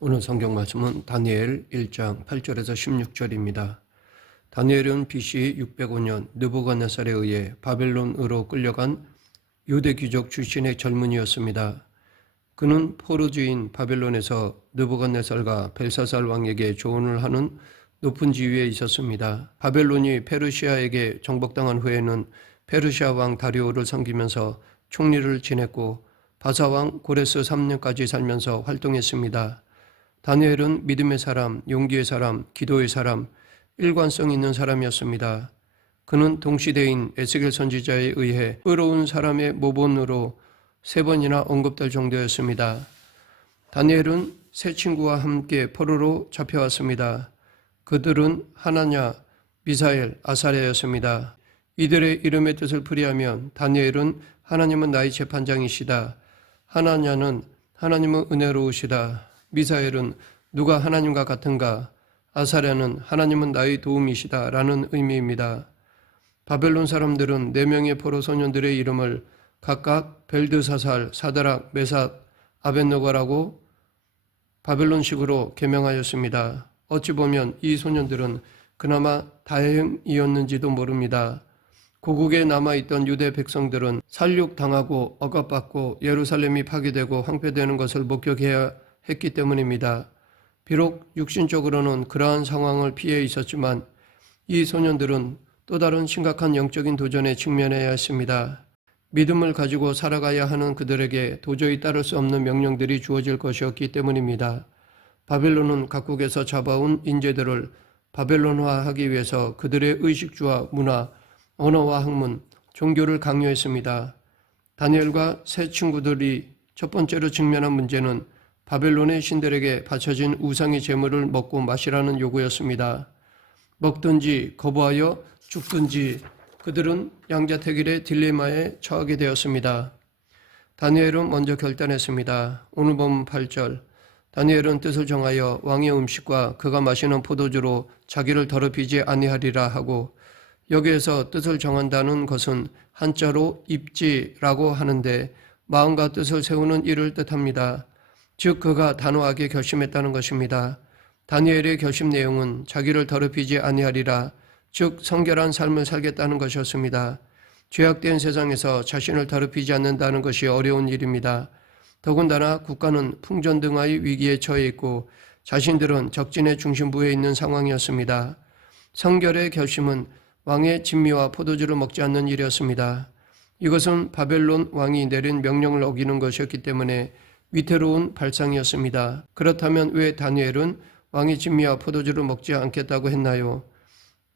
오늘 성경 말씀은 다니엘 1장 8절에서 16절입니다. 다니엘은 BC 605년 느부갓네살에 의해 바벨론으로 끌려간 유대 귀족 출신의 젊은이였습니다. 그는 포로주인 바벨론에서 느부갓네살과 벨사살 왕에게 조언을 하는 높은 지위에 있었습니다. 바벨론이 페르시아에게 정복당한 후에는 페르시아 왕 다리오를 섬기면서 총리를 지냈고 바사왕 고레스 3년까지 살면서 활동했습니다. 다니엘은 믿음의 사람, 용기의 사람, 기도의 사람, 일관성 있는 사람이었습니다. 그는 동시대인 에스겔 선지자에 의해 의로운 사람의 모본으로 3번이나 언급될 정도였습니다. 다니엘은 세 친구와 함께 포로로 잡혀왔습니다. 그들은 하나냐, 미사엘, 아사랴였습니다. 이들의 이름의 뜻을 풀이하면 다니엘은 하나님은 나의 재판장이시다. 하나냐는 하나님은 은혜로우시다. 미사엘은 누가 하나님과 같은가? 아사랴는 하나님은 나의 도움이시다 라는 의미입니다. 바벨론 사람들은 4명의 포로 소년들의 이름을 각각 벨드사살, 사드락, 메삭, 아벳느고라고 바벨론식으로 개명하였습니다. 어찌 보면 이 소년들은 그나마 다행이었는지도 모릅니다. 고국에 남아있던 유대 백성들은 살육당하고 억압받고 예루살렘이 파괴되고 황폐되는 것을 목격해야 했기 때문입니다. 비록 육신적으로는 그러한 상황을 피해 있었지만 이 소년들은 또 다른 심각한 영적인 도전에 직면해야 했습니다. 믿음을 가지고 살아가야 하는 그들에게 도저히 따를 수 없는 명령들이 주어질 것이었기 때문입니다. 바벨론은 각국에서 잡아온 인재들을 바벨론화하기 위해서 그들의 의식주와 문화, 언어와 학문, 종교를 강요했습니다. 다니엘과 세 친구들이 첫 번째로 직면한 문제는 바벨론의 신들에게 바쳐진 우상의 제물을 먹고 마시라는 요구였습니다. 먹든지 거부하여 죽든지 그들은 양자택일의 딜레마에 처하게 되었습니다. 다니엘은 먼저 결단했습니다. 오늘 본문 8절 다니엘은 뜻을 정하여 왕의 음식과 그가 마시는 포도주로 자기를 더럽히지 아니하리라 하고, 여기에서 뜻을 정한다는 것은 한자로 입지라고 하는데 마음과 뜻을 세우는 일을 뜻합니다. 즉 그가 단호하게 결심했다는 것입니다. 다니엘의 결심 내용은 자기를 더럽히지 아니하리라, 즉 성결한 삶을 살겠다는 것이었습니다. 죄악된 세상에서 자신을 더럽히지 않는다는 것이 어려운 일입니다. 더군다나 국가는 풍전등화의 위기에 처해 있고 자신들은 적진의 중심부에 있는 상황이었습니다. 성결의 결심은 왕의 진미와 포도주를 먹지 않는 일이었습니다. 이것은 바벨론 왕이 내린 명령을 어기는 것이었기 때문에 위태로운 발상이었습니다. 그렇다면 왜 다니엘은 왕의 진미와 포도주를 먹지 않겠다고 했나요?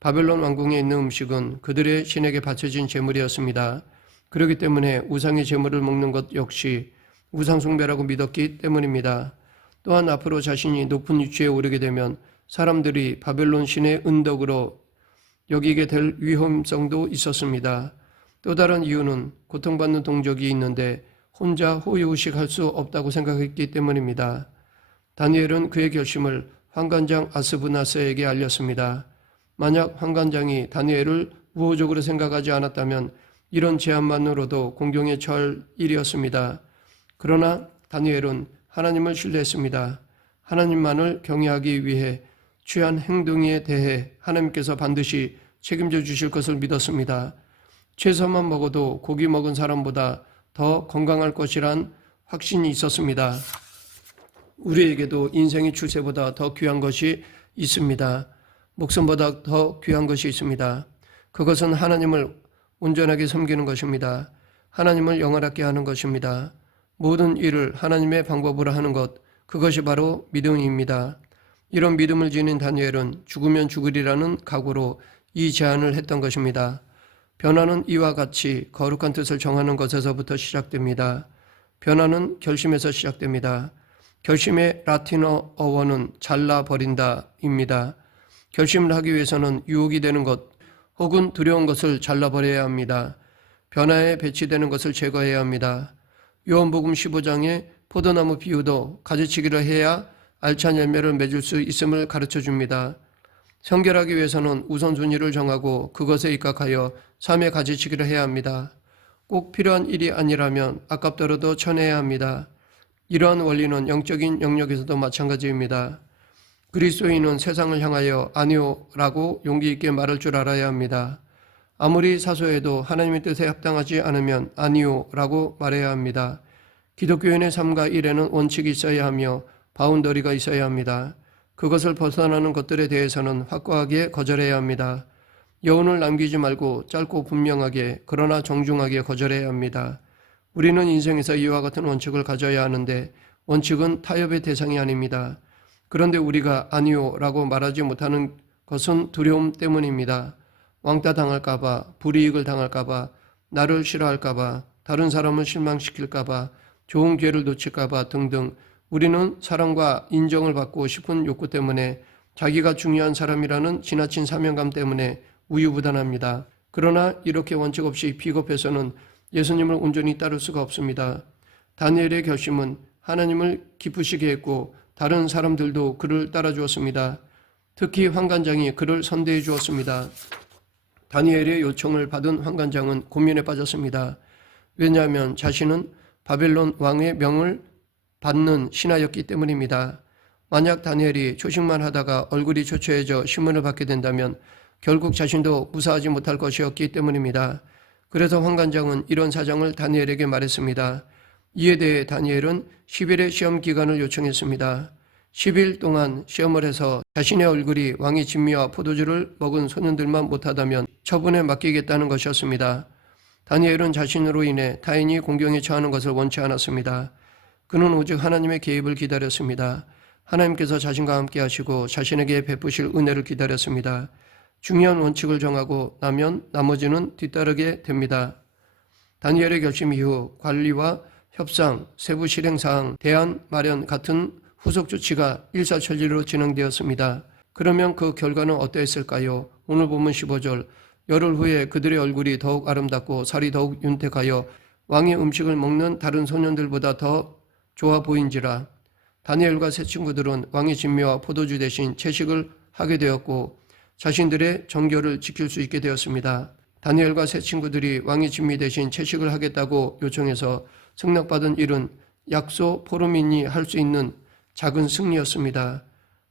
바벨론 왕궁에 있는 음식은 그들의 신에게 바쳐진 제물이었습니다. 그렇기 때문에 우상의 제물을 먹는 것 역시 우상숭배라고 믿었기 때문입니다. 또한 앞으로 자신이 높은 위치에 오르게 되면 사람들이 바벨론 신의 은덕으로 여기게 될 위험성도 있었습니다. 또 다른 이유는 고통받는 동족이 있는데 혼자 호의호식할 수 없다고 생각했기 때문입니다. 다니엘은 그의 결심을 환관장 아스브나스에게 알렸습니다. 만약 환관장이 다니엘을 우호적으로 생각하지 않았다면 이런 제안만으로도 공경에 처할 일이었습니다. 그러나 다니엘은 하나님을 신뢰했습니다. 하나님만을 경외하기 위해 취한 행동에 대해 하나님께서 반드시 책임져 주실 것을 믿었습니다. 채소만 먹어도 고기 먹은 사람보다 더 건강할 것이란 확신이 있었습니다. 우리에게도 인생의 출세보다 더 귀한 것이 있습니다. 목숨보다 더 귀한 것이 있습니다. 그것은 하나님을 온전하게 섬기는 것입니다. 하나님을 영원하게 하는 것입니다. 모든 일을 하나님의 방법으로 하는 것, 그것이 바로 믿음입니다. 이런 믿음을 지닌 다니엘은 죽으면 죽으리라는 각오로 이 제안을 했던 것입니다. 변화는 이와 같이 거룩한 뜻을 정하는 것에서부터 시작됩니다. 변화는 결심에서 시작됩니다. 결심의 라틴어 어원은 잘라버린다입니다. 결심을 하기 위해서는 유혹이 되는 것 혹은 두려운 것을 잘라버려야 합니다. 변화에 배치되는 것을 제거해야 합니다. 요한복음 15장의 포도나무 비유도 가지치기를 해야 알찬 열매를 맺을 수 있음을 가르쳐 줍니다. 성결하기 위해서는 우선순위를 정하고 그것에 입각하여 삶의 가지치기를 해야 합니다. 꼭 필요한 일이 아니라면 아깝더라도 쳐내야 합니다. 이러한 원리는 영적인 영역에서도 마찬가지입니다. 그리스도인은 세상을 향하여 아니오라고 용기 있게 말할 줄 알아야 합니다. 아무리 사소해도 하나님의 뜻에 합당하지 않으면 아니오라고 말해야 합니다. 기독교인의 삶과 일에는 원칙이 있어야 하며 바운더리가 있어야 합니다. 그것을 벗어나는 것들에 대해서는 확고하게 거절해야 합니다. 여운을 남기지 말고 짧고 분명하게 그러나 정중하게 거절해야 합니다. 우리는 인생에서 이와 같은 원칙을 가져야 하는데 원칙은 타협의 대상이 아닙니다. 그런데 우리가 아니오라고 말하지 못하는 것은 두려움 때문입니다. 왕따 당할까봐, 불이익을 당할까봐, 나를 싫어할까봐, 다른 사람을 실망시킬까봐, 좋은 기회를 놓칠까봐 등등 우리는 사랑과 인정을 받고 싶은 욕구 때문에 자기가 중요한 사람이라는 지나친 사명감 때문에 우유부단합니다. 그러나 이렇게 원칙 없이 비겁해서는 예수님을 온전히 따를 수가 없습니다. 다니엘의 결심은 하나님을 기쁘시게 했고 다른 사람들도 그를 따라주었습니다. 특히 환관장이 그를 선대해 주었습니다. 다니엘의 요청을 받은 환관장은 고민에 빠졌습니다. 왜냐하면 자신은 바벨론 왕의 명을 받는 신하였기 때문입니다. 만약 다니엘이 초식만 하다가 얼굴이 초췌해져 신문을 받게 된다면 결국 자신도 무사하지 못할 것이었기 때문입니다. 그래서 환관장은 이런 사정을 다니엘에게 말했습니다. 이에 대해 다니엘은 10일의 시험 기간을 요청했습니다. 10일 동안 시험을 해서 자신의 얼굴이 왕의 진미와 포도주를 먹은 소년들만 못하다면 처분에 맡기겠다는 것이었습니다. 다니엘은 자신으로 인해 타인이 공경에 처하는 것을 원치 않았습니다. 그는 오직 하나님의 개입을 기다렸습니다. 하나님께서 자신과 함께 하시고 자신에게 베푸실 은혜를 기다렸습니다. 중요한 원칙을 정하고 나면 나머지는 뒤따르게 됩니다. 다니엘의 결심 이후 관리와 협상, 세부 실행사항, 대안 마련 같은 후속 조치가 일사천리로 진행되었습니다. 그러면 그 결과는 어떠했을까요? 오늘 본문 15절 열흘 후에 그들의 얼굴이 더욱 아름답고 살이 더욱 윤택하여 왕의 음식을 먹는 다른 소년들보다 더 좋아 보인지라. 다니엘과 세 친구들은 왕의 진미와 포도주 대신 채식을 하게 되었고 자신들의 정결을 지킬 수 있게 되었습니다. 다니엘과 세 친구들이 왕의 진미 대신 채식을 하겠다고 요청해서 승낙받은 일은 약소 포로민이 할 수 있는 작은 승리였습니다.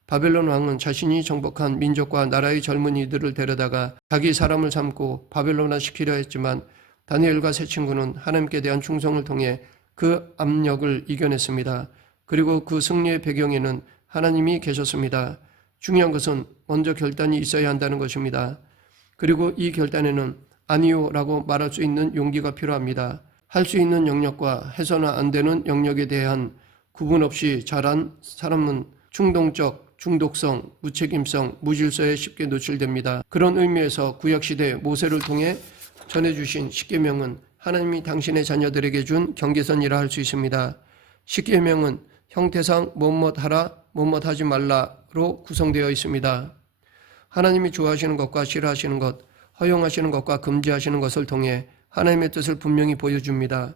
바벨론 왕은 자신이 정복한 민족과 나라의 젊은이들을 데려다가 자기 사람을 삼고 바벨론화 시키려 했지만 다니엘과 세 친구는 하나님께 대한 충성을 통해 그 압력을 이겨냈습니다. 그리고 그 승리의 배경에는 하나님이 계셨습니다. 중요한 것은 먼저 결단이 있어야 한다는 것입니다. 그리고 이 결단에는 아니요라고 말할 수 있는 용기가 필요합니다. 할 수 있는 영역과 해서는 안 되는 영역에 대한 구분 없이 자란 사람은 충동적, 중독성, 무책임성, 무질서에 쉽게 노출됩니다. 그런 의미에서 구약시대 모세를 통해 전해주신 십계명은 하나님이 당신의 자녀들에게 준 경계선이라 할 수 있습니다. 십계명은 형태상 뭐뭇하라, 뭐뭇하지 말라로 구성되어 있습니다. 하나님이 좋아하시는 것과 싫어하시는 것, 허용하시는 것과 금지하시는 것을 통해 하나님의 뜻을 분명히 보여줍니다.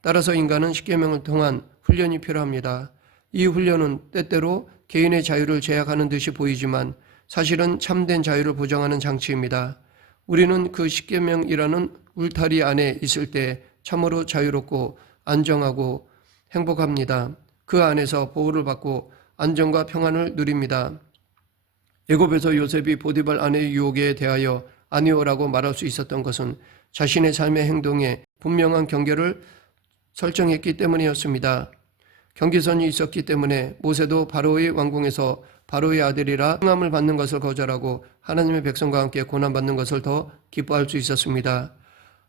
따라서 인간은 십계명을 통한 훈련이 필요합니다. 이 훈련은 때때로 개인의 자유를 제약하는 듯이 보이지만 사실은 참된 자유를 보장하는 장치입니다. 우리는 그 십계명이라는 울타리 안에 있을 때 참으로 자유롭고 안정하고 행복합니다. 그 안에서 보호를 받고 안정과 평안을 누립니다. 애굽에서 요셉이 보디발 아내의 유혹에 대하여 아니오라고 말할 수 있었던 것은 자신의 삶의 행동에 분명한 경계를 설정했기 때문이었습니다. 경계선이 있었기 때문에 모세도 바로의 왕궁에서 바로의 아들이라 칭함을 받는 것을 거절하고 하나님의 백성과 함께 고난받는 것을 더 기뻐할 수 있었습니다.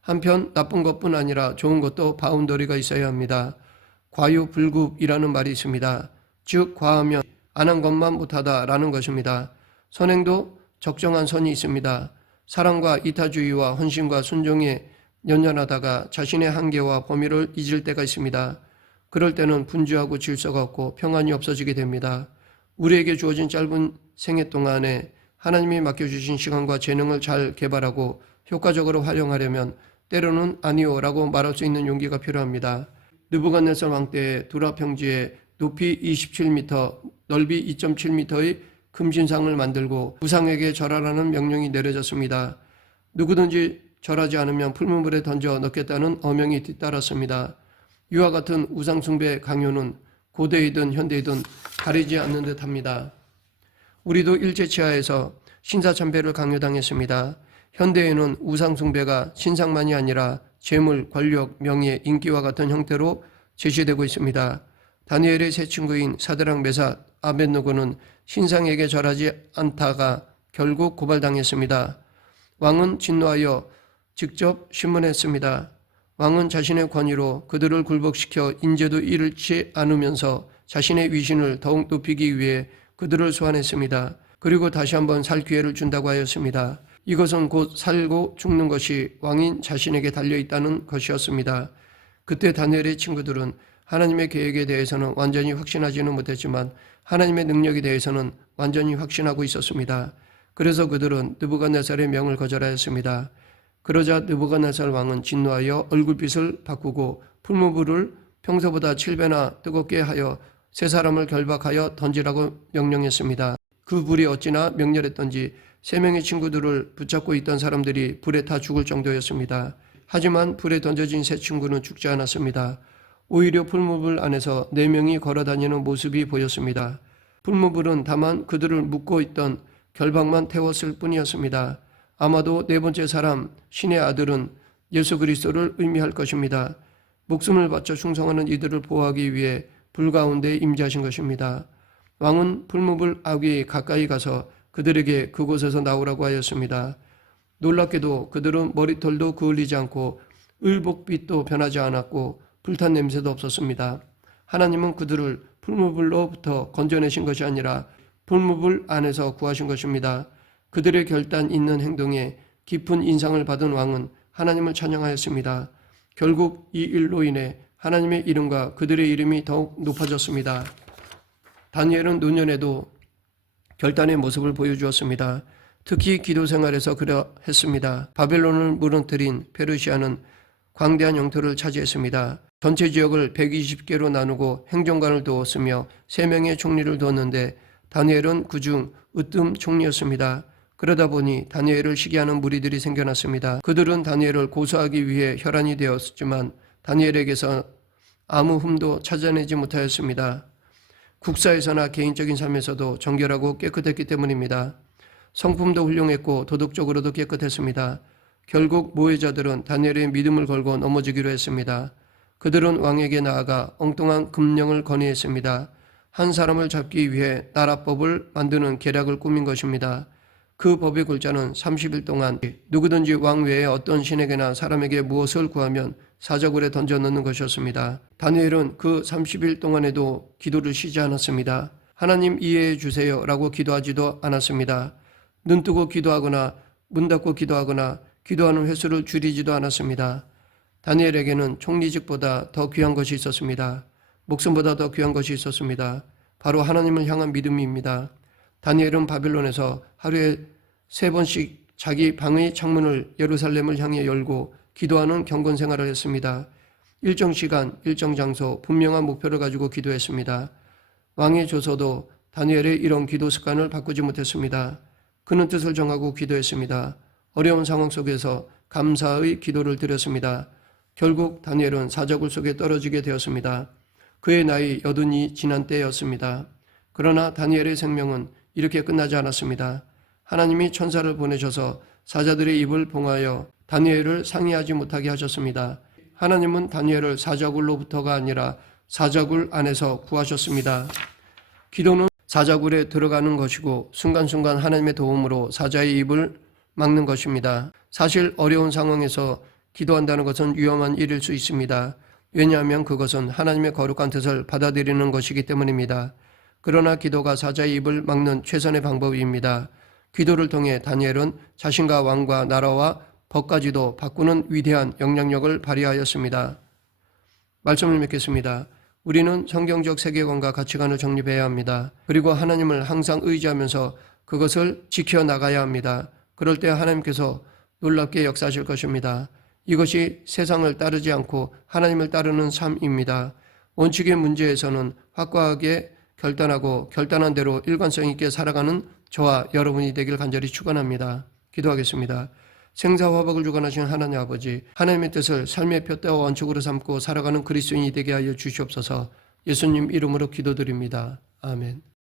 한편 나쁜 것뿐 아니라 좋은 것도 바운더리가 있어야 합니다. 과유불급이라는 말이 있습니다. 즉 과하면 안 한 것만 못하다라는 것입니다. 선행도 적정한 선이 있습니다. 사랑과 이타주의와 헌신과 순종에 연연하다가 자신의 한계와 범위를 잊을 때가 있습니다. 그럴 때는 분주하고 질서가 없고 평안이 없어지게 됩니다. 우리에게 주어진 짧은 생애 동안에 하나님이 맡겨주신 시간과 재능을 잘 개발하고 효과적으로 활용하려면 때로는 아니오라고 말할 수 있는 용기가 필요합니다. 느부갓네살 왕 때의 두라 평지에 높이 27m, 넓이 2.7m의 금신상을 만들고 우상에게 절하라는 명령이 내려졌습니다. 누구든지 절하지 않으면 풀무불에 던져 넣겠다는 어명이 뒤따랐습니다. 이와 같은 우상숭배 강요는 고대이든 현대이든 가리지 않는 듯합니다. 우리도 일제치하에서 신사참배를 강요당했습니다. 현대에는 우상숭배가 신상만이 아니라 재물, 권력, 명예, 인기와 같은 형태로 제시되고 있습니다. 다니엘의 세 친구인 사드락, 메삭, 아벳느고는 신상에게 절하지 않다가 결국 고발당했습니다. 왕은 진노하여 직접 심문했습니다. 왕은 자신의 권위로 그들을 굴복시켜 인재도 잃지 않으면서 자신의 위신을 더욱 높이기 위해 그들을 소환했습니다. 그리고 다시 한번 살 기회를 준다고 하였습니다. 이것은 곧 살고 죽는 것이 왕인 자신에게 달려있다는 것이었습니다. 그때 다니엘의 친구들은 하나님의 계획에 대해서는 완전히 확신하지는 못했지만 하나님의 능력에 대해서는 완전히 확신하고 있었습니다. 그래서 그들은 느부갓네살의 명을 거절하였습니다. 그러자 느부갓네살 왕은 진노하여 얼굴빛을 바꾸고 풀무불을 평소보다 7배나 뜨겁게 하여 세 사람을 결박하여 던지라고 명령했습니다. 그 불이 어찌나 맹렬했던지 3명의 친구들을 붙잡고 있던 사람들이 불에 타 죽을 정도였습니다. 하지만 불에 던져진 세 친구는 죽지 않았습니다. 오히려 풀무불 안에서 4명이 걸어다니는 모습이 보였습니다. 풀무불은 다만 그들을 묶고 있던 결박만 태웠을 뿐이었습니다. 아마도 4번째 사람, 신의 아들은 예수 그리스도를 의미할 것입니다. 목숨을 바쳐 충성하는 이들을 보호하기 위해 불 가운데 임재하신 것입니다. 왕은 풀무불 아귀 가까이 가서 그들에게 그곳에서 나오라고 하였습니다. 놀랍게도 그들은 머리털도 그을리지 않고 을복빛도 변하지 않았고 불탄 냄새도 없었습니다. 하나님은 그들을 풀무불로부터 건져내신 것이 아니라 풀무불 안에서 구하신 것입니다. 그들의 결단 있는 행동에 깊은 인상을 받은 왕은 하나님을 찬양하였습니다. 결국 이 일로 인해 하나님의 이름과 그들의 이름이 더욱 높아졌습니다. 다니엘은 노년에도 결단의 모습을 보여주었습니다. 특히 기도 생활에서 그러했습니다. 바벨론을 무너뜨린 페르시아는 광대한 영토를 차지했습니다. 전체 지역을 120개로 나누고 행정관을 두었으며 3명의 총리를 두었는데 다니엘은 그중 으뜸 총리였습니다. 그러다 보니 다니엘을 시기하는 무리들이 생겨났습니다. 그들은 다니엘을 고소하기 위해 혈안이 되었지만 다니엘에게서 아무 흠도 찾아내지 못하였습니다. 국사에서나 개인적인 삶에서도 정결하고 깨끗했기 때문입니다. 성품도 훌륭했고 도덕적으로도 깨끗했습니다. 결국 모해자들은 다니엘의 믿음을 걸고 넘어지기로 했습니다. 그들은 왕에게 나아가 엉뚱한 금령을 건의했습니다. 한 사람을 잡기 위해 나라법을 만드는 계략을 꾸민 것입니다. 그 법의 골자는 30일 동안 누구든지 왕 외에 어떤 신에게나 사람에게 무엇을 구하면 사자굴에 던져 넣는 것이었습니다. 다니엘은 그 30일 동안에도 기도를 쉬지 않았습니다. 하나님 이해해 주세요 라고 기도하지도 않았습니다. 눈 뜨고 기도하거나 문 닫고 기도하거나 기도하는 횟수를 줄이지도 않았습니다. 다니엘에게는 총리직보다 더 귀한 것이 있었습니다. 목숨보다 더 귀한 것이 있었습니다. 바로 하나님을 향한 믿음입니다. 다니엘은 바벨론에서 하루에 3번씩 자기 방의 창문을 예루살렘을 향해 열고 기도하는 경건 생활을 했습니다. 일정 시간, 일정 장소, 분명한 목표를 가지고 기도했습니다. 왕의 조서도 다니엘의 이런 기도 습관을 바꾸지 못했습니다. 그는 뜻을 정하고 기도했습니다. 어려운 상황 속에서 감사의 기도를 드렸습니다. 결국 다니엘은 사자굴 속에 떨어지게 되었습니다. 그의 나이 80이 지난 때였습니다. 그러나 다니엘의 생명은 이렇게 끝나지 않았습니다. 하나님이 천사를 보내셔서 사자들의 입을 봉하여 다니엘을 상의하지 못하게 하셨습니다. 하나님은 다니엘을 사자굴로부터가 아니라 사자굴 안에서 구하셨습니다. 기도는 사자굴에 들어가는 것이고 순간순간 하나님의 도움으로 사자의 입을 막는 것입니다. 사실 어려운 상황에서 기도한다는 것은 위험한 일일 수 있습니다. 왜냐하면 그것은 하나님의 거룩한 뜻을 받아들이는 것이기 때문입니다. 그러나 기도가 사자의 입을 막는 최선의 방법입니다. 기도를 통해 다니엘은 자신과 왕과 나라와 법까지도 바꾸는 위대한 영향력을 발휘하였습니다. 말씀을 맺겠습니다. 우리는 성경적 세계관과 가치관을 정립해야 합니다. 그리고 하나님을 항상 의지하면서 그것을 지켜나가야 합니다. 그럴 때 하나님께서 놀랍게 역사하실 것입니다. 이것이 세상을 따르지 않고 하나님을 따르는 삶입니다. 원칙의 문제에서는 확고하게 결단하고 결단한 대로 일관성 있게 살아가는 저와 여러분이 되길 간절히 축원합니다. 기도하겠습니다. 생사화복을 주관하신 하나님 아버지, 하나님의 뜻을 삶의 표대와 원칙으로 삼고 살아가는 그리스도인이 되게 하여 주시옵소서. 예수님 이름으로 기도드립니다. 아멘.